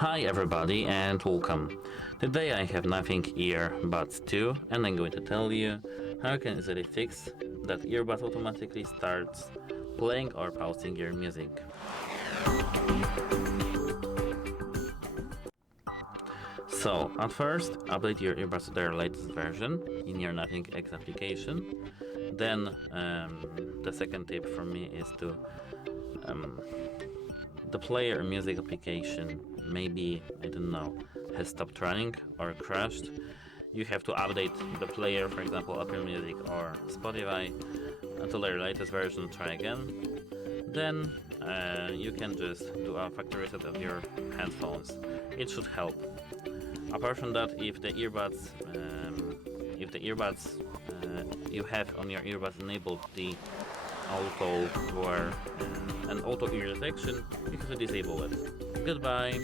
Hi everybody and welcome. Today I have nothing Earbuds 2 and I'm going to tell you how you can easily fix that earbuds automatically starts playing or pausing your music. So at first update your earbuds to their latest version in your Nothing X application. Then the second tip from me is to the player music application maybe, I don't know, has stopped running or crashed. You have to update the player, for example Apple Music or Spotify, until their latest version. Try again. Then you can just do a factory reset of your headphones. It should help. Apart from that, if the earbuds you have on your earbuds enabled the auto wear and auto ear detection, you have to disable it. Goodbye.